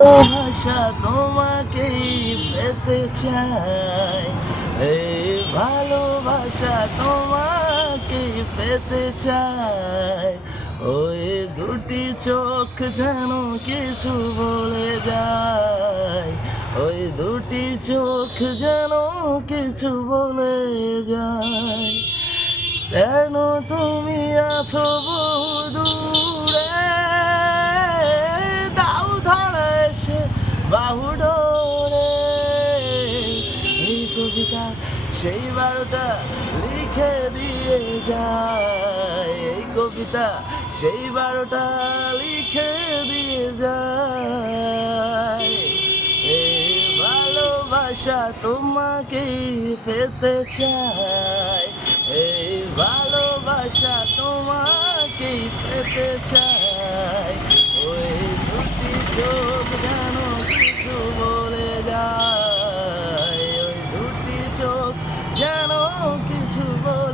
ভাষা তোমাকেই পেতে চাই, এই ভালোবাসা তোমাকেই পেতে চাই। ওই দুটি চোখ যেন কিছু বলে যায়, ওই দুটি চোখ যেন কিছু বলে যায়। কেন তুমি আছো বহু দূরে, দাও ধরে এসে বাহু ডোরে। এই কবিতা সেই বারোটা লিখে দিয়ে যায়, এই কবিতা সেই বারোটা লিখে দিয়ে যায়। এই ভালোবাসা তোমাকেই পেতে চাই, এই ভালোবাসা তোমাকেই পেতে চাই। ওই দুটি চোখ যেন কিছু বলে যায়, ওই দুটি চোখ যেন কিছু বলে